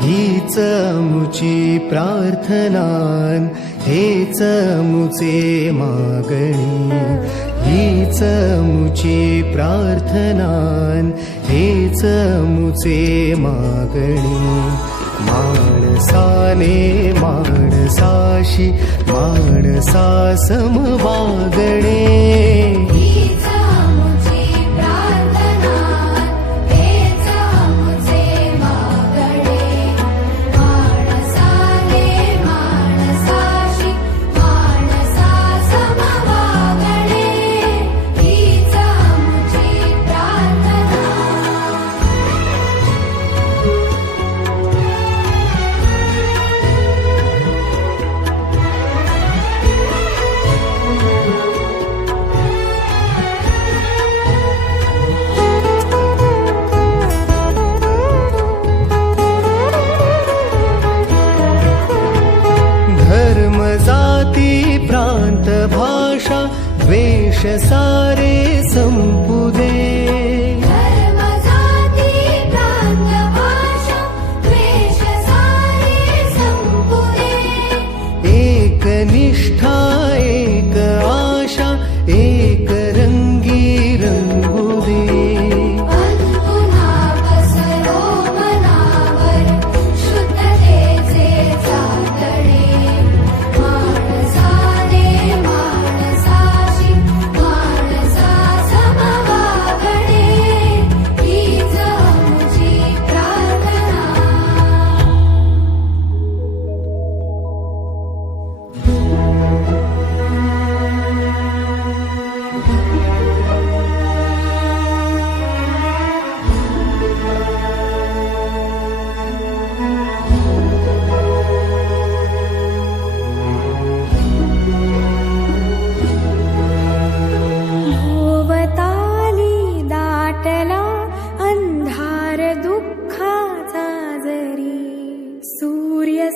हीच मुची प्रार्थनान, हेच मुचे मागणी. हीच मुची प्रार्थनान, हेच मुचे मागणी. माणसाने माणसाशी माणसा सम वागणे. प्रांत भाषा द्वेष सारे संपू दे. धर्म जाती प्रांत भाषा द्वेष सारे संपू दे. एक निष्ठा एक आशा एक रंगी रंगू दे. पुन्हा पसरो मनावर शुद्धतेचे चांदणे. अंधार दुःखाचा जरी सूर्य